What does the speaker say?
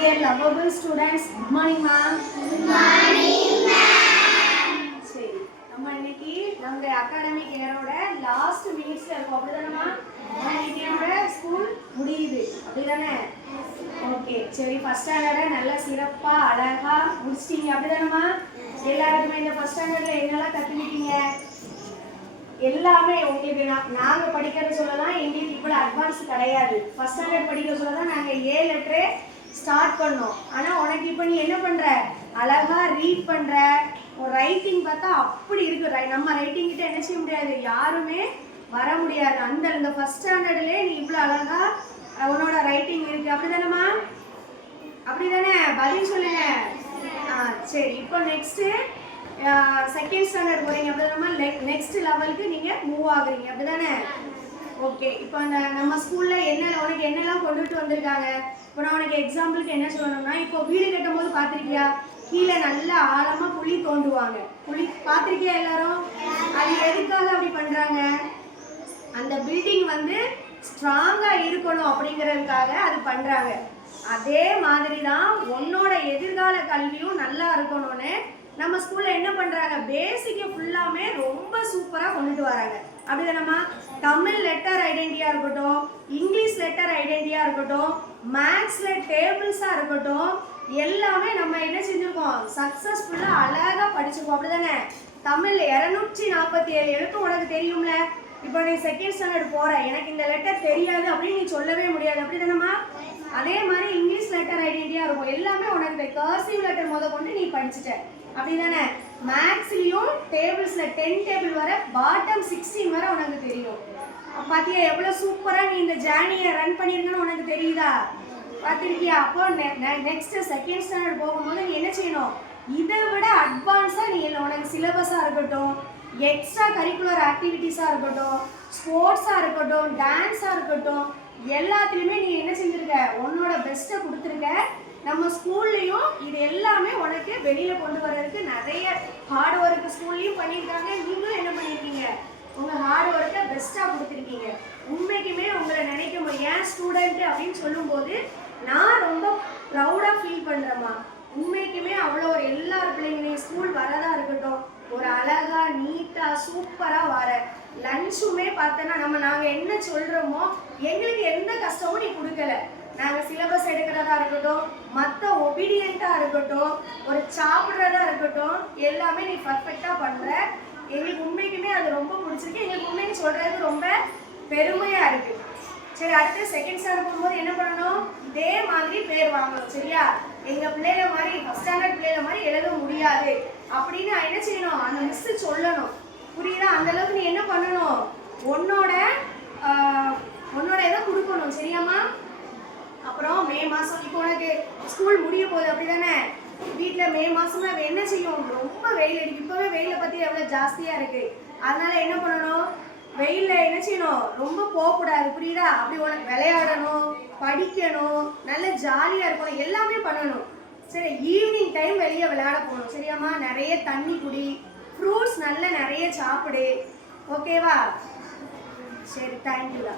Dear lovable students, good morning ma'am. Good morning ma'am. சரி, நம்ம இன்னைக்கு நம்ம அகாடமிக் இயரோட லாஸ்ட் மினிட்ஸ்ல இருக்கோம். அப்படிதானேமா? இன்னைக்கு ஸ்கூல் முடியுது. அப்படிதானே? ஓகே, சரி ஃபர்ஸ்ட் ஸ்டாண்டர்ட நல்ல சிறப்பா அழகா முடிச்சிட்டீங்க. அப்படிதானேமா? எல்லாருக்குமே இந்த ஃபர்ஸ்ட் ஸ்டாண்டர்ட்ல என்னெல்லாம் கத்துக்கிட்டீங்க? எல்லாமே உங்களுக்கு நாங்க படிக்கிறது சொல்லலாம், எங்களுக்கு இவ்வளவு அட்வான்ஸ் கிடையாது. ஃபர்ஸ்ட் ஸ்டாண்டர்ட் படிக்க சொல்லதான் நாங்க ஏ லெட்டரே ஸ்டார்ட் பண்ணோம். ஆனா உனக்கு இப்போ நீ என்ன பண்ற, அழகா ரீட் பண்ற. ஒரு ரைட்டிங் பார்த்தா அப்படி இருக்கு. நம்ம ரைட்டிங் கிட்ட என்ன செய்ய முடியாது, யாருமே வர முடியாது. அந்த ஃபர்ஸ்ட் ஸ்டாண்டர்ட்லயே நீ இவ்வளவு அழகா உன்னோட ரைட்டிங் இருக்கு. அப்படிதானேமா? அப்படிதானே? பதில் சொல்லுங்க. சரி, இப்போ நெக்ஸ்ட் செகண்ட் ஸ்டாண்டர்ட் போறீங்க. அப்படிதானே? நெக்ஸ்ட் லெவலுக்கு நீங்க மூவ் ஆகுறீங்க. அப்படிதானே? ஓகே, இப்போ நம்ம ஸ்கூல்ல உனக்கு என்னெல்லாம் கொண்டுட்டு வந்திருக்காங்க. இப்போ நான் உனக்கு எக்ஸாம்பிளுக்கு என்ன சொல்லணும்னா, இப்போ வீடு கட்டும் போது பார்த்துருக்கியா, கீழே நல்ல ஆழமா குழி தோண்டுவாங்க. குழி பார்த்துருக்கியா எல்லாரும்? அது எதுக்காக அப்படி பண்றாங்க? அந்த பில்டிங் வந்து ஸ்ட்ராங்கா இருக்கணும் அப்படிங்கிறதுக்காக அது பண்றாங்க. அதே மாதிரி தான் உன்னோட எதிர்கால கல்வியும் நல்லா இருக்கணும்னு நம்ம ஸ்கூல்ல என்ன பண்றாங்க, பேசிக்க ஃபுல்லாமே ரொம்ப சூப்பரா கொண்டுட்டு வராங்க. அப்படிதானம்மா? தமிழ் லெட்டர் ஐடென்டிட்டியா இருக்கட்டும், இங்கிலீஷ் லெட்டர் ஐடென்டிட்டியா இருக்கட்டும், மேத்ஸ்ல டேபிள்ஸா இருக்கட்டும், எல்லாமே நம்ம என்ன செஞ்சிருக்கோம், சக்சஸ்ஃபுல்லா அழகா படிச்சிருக்கோம். அப்படிதானே? தமிழ் 247 எழுத்து உனக்கு தெரியும்ல. இப்போ நீ செகண்ட் ஸ்டாண்டர்ட் போற, எனக்கு இந்த லெட்டர் தெரியாது அப்படின்னு நீ சொல்லவே முடியாது. அப்படிதானம்மா? அதே மாதிரி இங்கிலீஷ் லெட்டர் ஐடென்டிட்டியா இருக்கும். எல்லாமே உனக்கு கர்சிவ் லெட்டர் முத கொண்டு நீ படிச்சுட்ட. அப்படிதானே? மேத்ஸ்லயும் டேபிள்ஸ்ல 10 டேபிள் வரை பாட்டம் 16 வரை உனக்கு தெரியும். பாத்தியா எவ்வளவு சூப்பரா நீ இந்த ஜேர்னியை ரன் பண்ணிருக்கன்னு உனக்கு தெரியுதா? பார்த்திருக்கியா? அப்போ நெக்ஸ்ட் செகண்ட் ஸ்டாண்டர்ட் போகும்போது நீ என்ன செய்யணும், இதை விட அட்வான்ஸா நீ உனக்கு சிலபஸா இருக்கட்டும், எக்ஸ்ட்ரா கரிக்குலர் ஆக்டிவிட்டிஸா இருக்கட்டும், ஸ்போர்ட்ஸா இருக்கட்டும், டான்ஸா இருக்கட்டும், எல்லாத்துலயுமே நீ என்ன செஞ்சிருக்க, உன்னோட பெஸ்ட்டை கொடுத்துருக்க. நம்ம ஸ்கூல்லையும் இது எல்லாமே உனக்கு வெளியில கொண்டு வர்றதுக்கு நிறைய ஹார்ட் ஒர்க் ஸ்கூல்லையும் பண்ணியிருக்காங்க. நீங்களும் என்ன பண்ணியிருக்கீங்க, உங்க ஹார்ட் ஒர்க்கை பெஸ்ட்டாக கொடுத்துருக்கீங்க. உண்மைக்குமே உங்களை நினைக்கும் போது ஏன் ஸ்டூடெண்ட் அப்படின்னு சொல்லும்போது நான் ரொம்ப ப்ரௌடாக ஃபீல் பண்ணுறேம்மா. உண்மைக்குமே அவ்வளோ ஒரு எல்லார் பிள்ளைங்களையும் ஸ்கூல் வரதா இருக்கட்டும், ஒரு அழகா நீட்டா சூப்பரா வர. லஞ்சுமே பார்த்தோன்னா நாங்கள் என்ன சொல்றோமோ எங்களுக்கு எந்த கஷ்டமும் நீ கொடுக்கல. நாங்கள் சிலபஸ் எடுக்கிறதா இருக்கட்டும், மற்ற ஒபீடியண்டா இருக்கட்டும், ஒரு சாப்பிட்றதா இருக்கட்டும், எல்லாமே நீ பர்ஃபெக்டா பண்ற. எங்களுக்கு உண்மைக்குமே அது ரொம்ப பிடிச்சிருக்கு. எங்களுக்கு உண்மைக்கு சொல்றது ரொம்ப பெருமையா இருக்கு. சரி, அடுத்து செகண்ட் ஸ்டாண்டர்ட் போகும்போது என்ன பண்ணணும், இதே மாதிரி பேர் வாங்கணும். சரியா? எங்க பிள்ளைல மாதிரி ஃபர்ஸ்ட் ஸ்டாண்டர்ட் பிள்ளைல மாதிரி எழுத முடியாது அப்படின்னு என்ன செய்யணும், அந்த மிஸ் சொல்லணும். புரியுதா? அந்த அளவுக்கு நீ என்ன பண்ணணும், உன்னோட இதை கொடுக்கணும். சரியாம்மா? அப்புறம் மே மாசம் இப்போ உனக்கு ஸ்கூல் முடிய போகுது. அப்படிதானே? வீட்டில் மே மாசம்னா என்ன செய்யும், ரொம்ப வெயில் அடிக்கும். இப்பவே வெயிலை பத்தி எவ்வளவு ஜாஸ்தியா இருக்கு. அதனால என்ன பண்ணணும், வெயில்ல என்ன செய்யணும், ரொம்ப போகக்கூடாது. புரியுதா? அப்படி உனக்கு விளையாடணும், படிக்கணும், நல்ல ஜாலியா இருக்கணும், எல்லாமே பண்ணணும். சரி, ஈவினிங் டைம் வெளியே விளையாட போகணும். சரியாம்மா? நிறைய தண்ணி குடி, ஃப்ரூட்ஸ் நல்ல நிறைய சாப்பிடு. ஓகேவா? சரி, தேங்க்யூடா.